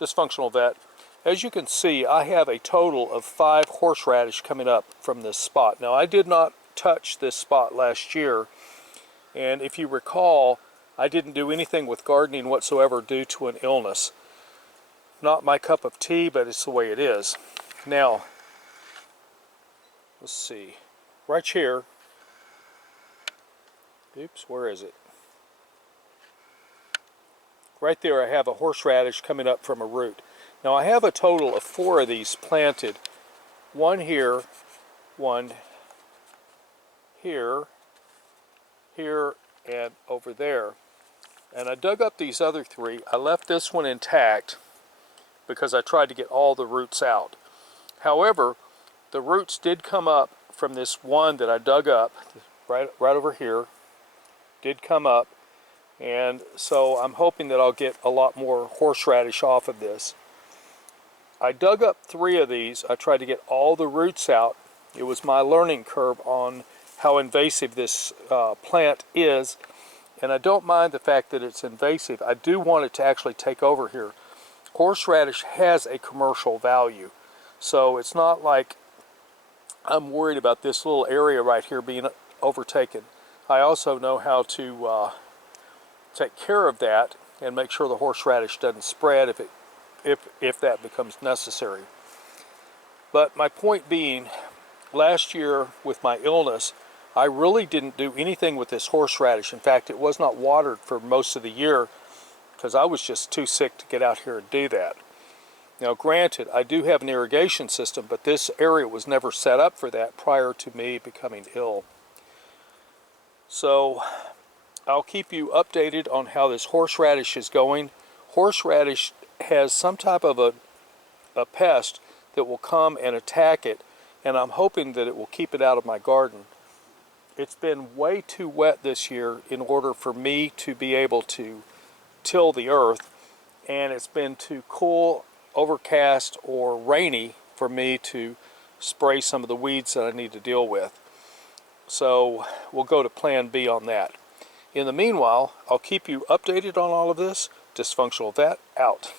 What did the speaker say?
Dysfunctional Vet. As you can see, I have a total of 5 horseradish coming up from this spot. Now, I did not touch this spot last year, and if you recall, I didn't do anything with gardening whatsoever due to an illness. Not my cup of tea, but it's the way it is. Now, let's see, right here, oops, where is it? Right there I have a horseradish coming up from a root. Now I have a total of 4 of these planted. One here, one here, here, and over there. And I dug up these other 3. I left this one intact because I tried to get all the roots out. However, the roots did come up from this one that I dug up, right over here, did come up. And so I'm hoping that I'll get a lot more horseradish off of this. I dug up 3 of these. I tried to get all the roots out. It was my learning curve on how invasive this plant is. And I don't mind the fact that it's invasive. I do want it to actually take over here. Horseradish has a commercial value. So it's not like I'm worried about this little area right here being overtaken. I also know how to take care of that and make sure the horseradish doesn't spread if that becomes necessary. But my point being, last year with my illness, I really didn't do anything with this horseradish. In fact, it was not watered for most of the year because I was just too sick to get out here and do that. Now granted, I do have an irrigation system, but this area was never set up for that prior to me becoming ill. So I'll keep you updated on how this horseradish is going. Horseradish has some type of a pest that will come and attack it, and I'm hoping that it will keep it out of my garden. It's been way too wet this year in order for me to be able to till the earth, and it's been too cool, overcast, or rainy for me to spray some of the weeds that I need to deal with. So we'll go to plan B on that. In the meanwhile, I'll keep you updated on all of this. Dysfunctional Vet, out.